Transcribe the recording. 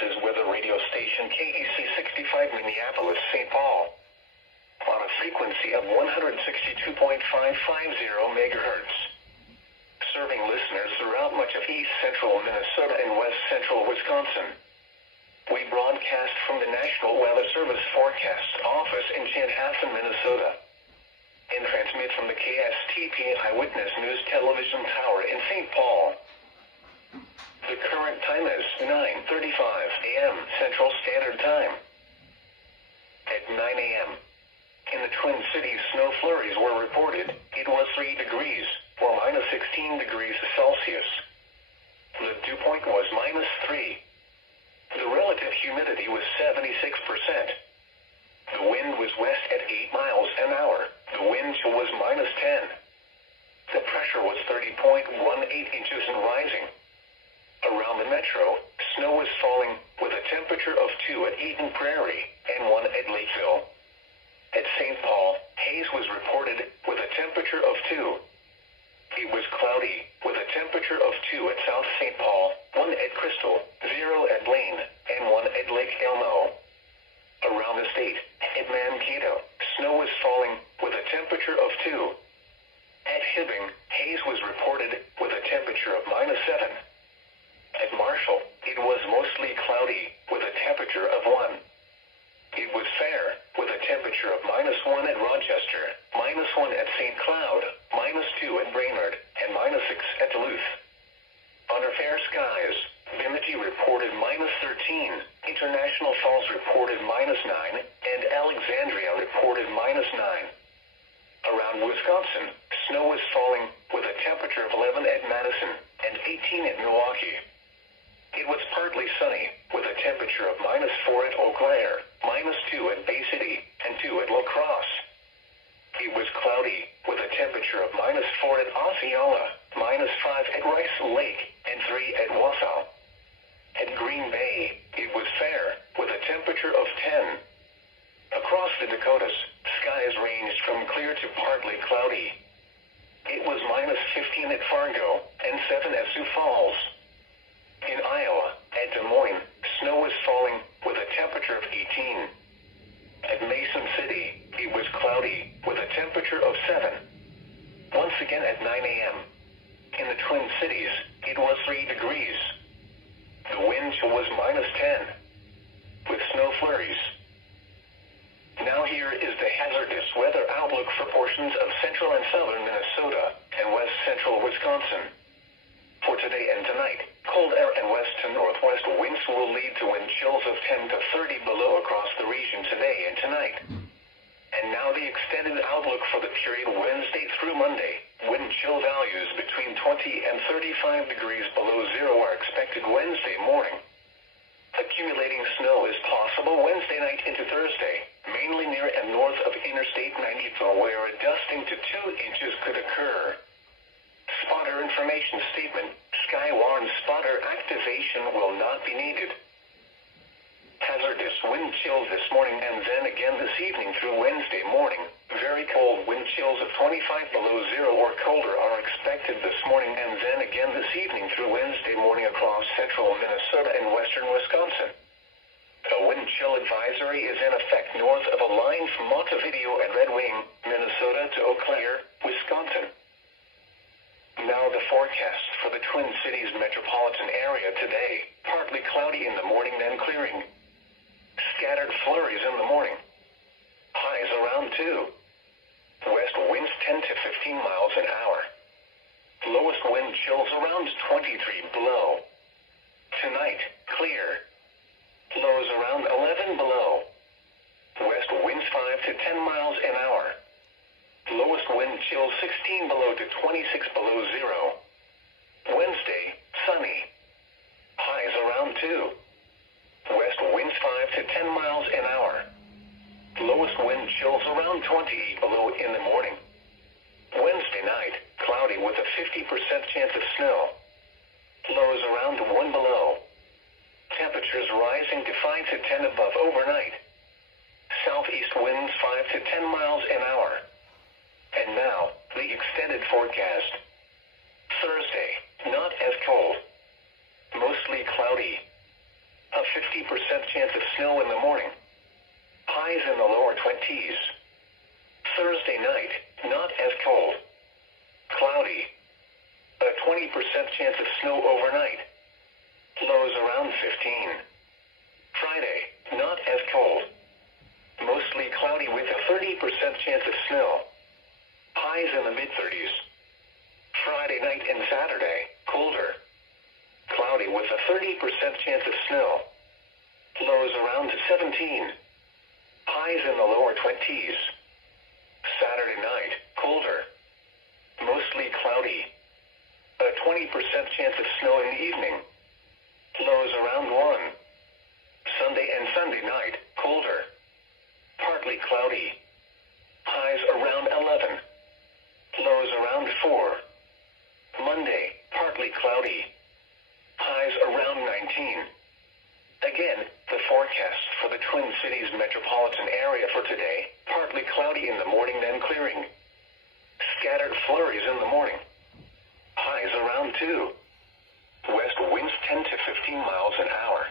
Voices weather radio station KEC 65 Minneapolis, St. Paul. On a frequency of 162.550 megahertz. Serving listeners throughout much of east central Minnesota and west central Wisconsin. We broadcast from the National Weather Service Forecast Office in Chanhassen, Minnesota. And transmit from the KSTP Eyewitness News Television Tower in St. Paul. The current time is 9:35 a.m. Central Standard Time. At 9 a.m. in the Twin Cities, snow flurries were reported. It was 3 degrees, or minus 16 degrees Celsius. The dew point was minus 3. The relative humidity was 76%. The wind was west at 8 miles an hour. The wind chill was minus 10. The pressure was 30.18 inches and rising. Around the metro, snow was falling with a temperature of 2 at Eden Prairie and 1 at Lakeville. At St. Paul, haze was reported with a temperature of 2. It was cloudy with a temperature of 2 at South St. Paul, 1 at Crystal, 0 at Blaine, and 1 at Lake Elmo. Around the state, at Mankato, snow was falling with a temperature of 2. At Hibbing, haze was reported with a temperature of minus 7. At Marshall, it was mostly cloudy with a temperature of 1. It was fair with a temperature of minus 1 at Rochester, minus 1 at St. Cloud, minus 2 at Brainerd, and minus 6 at Duluth. Under fair skies, Bemidji reported minus 13, International Falls reported minus 9, and Alexandria reported minus 9. Around Wisconsin, snow was falling with a temperature of 11 at Madison and 18 at Milwaukee. It was partly sunny with a temperature of minus 4 at Eau Claire, minus 2 at Bay City, and 2 at La Crosse. It was cloudy with a temperature of minus 4 at Osceola, minus 5 at Rice Lake, and 3 at Wausau. At Green Bay, it was fair with a temperature of 10. Across the Dakotas, skies ranged from clear to partly cloudy. It was minus 15 at Fargo, and 7 at Sioux Falls. In Iowa, at Des Moines, snow was falling with a temperature of 18. At Mason City, it was cloudy with a temperature of 7. Once again at 9 a.m. in the Twin Cities, it was 3 degrees. The wind chill was minus 10, with snow flurries. Now here is the hazardous weather outlook for portions of central and southern Minnesota and west central Wisconsin. For today and tonight, cold air and west to northwest winds will lead to wind chills of 10 to 30 below across the region today and tonight. And now the extended outlook for the period Wednesday through Monday. Wind chill values between 20 and 35 degrees below zero are expected Wednesday morning. Accumulating snow is possible Wednesday night into Thursday, mainly near and north of Interstate 94, where a dusting to 2 inches could occur. Spotter information statement. Skywarn spotter activation will not be needed. Hazardous wind chills this morning and then again this evening through Wednesday morning. Very cold wind chills of 25 below zero or colder are expected this morning and then again this evening through Wednesday morning across central Minnesota and western Wisconsin. A wind chill advisory is in effect north of a line from Montevideo and Red Wing, Minnesota to Eau Claire, Wisconsin. Now the forecast for the Twin Cities metropolitan area today. Partly cloudy in the morning, then clearing. Scattered flurries in the morning. Highs around 2. West winds 10 to 15 miles an hour. Lowest wind chills around 23 below. Tonight, clear. Lows around 11 below. West winds 5 to 10 miles an hour. Lowest wind chill 16 below to 26 below zero. Wednesday, sunny. Highs around 2. West winds 5 to 10 miles an hour. Lowest wind chills around 28 below in the morning. Wednesday night, cloudy with a 50% chance of snow. Lows around 1 below. Temperatures rising to 5 to 10 above overnight. Southeast winds 5 to 10 miles an hour. And now, the extended forecast. Thursday, not as cold. Mostly cloudy. A 50% chance of snow in the morning. Highs in the lower 20s. Thursday night, not as cold. Cloudy. A 20% chance of snow overnight. Lows around 15. Friday, not as cold. Mostly cloudy with a 30% chance of snow. Highs in the mid-30s. Friday night and Saturday, colder. Cloudy with a 30% chance of snow. Lows around 17. Highs in the lower 20s. Saturday night, colder. Mostly cloudy. A 20% chance of snow in the evening. Lows around 1. Sunday and Sunday night, colder. Partly cloudy. Highs around 11. Lows around 4. Monday, partly cloudy. Highs around 19. Again, the forecast for the Twin Cities metropolitan area for today, partly cloudy in the morning then clearing. Scattered flurries in the morning. Highs around 2. West winds 10 to 15 miles an hour.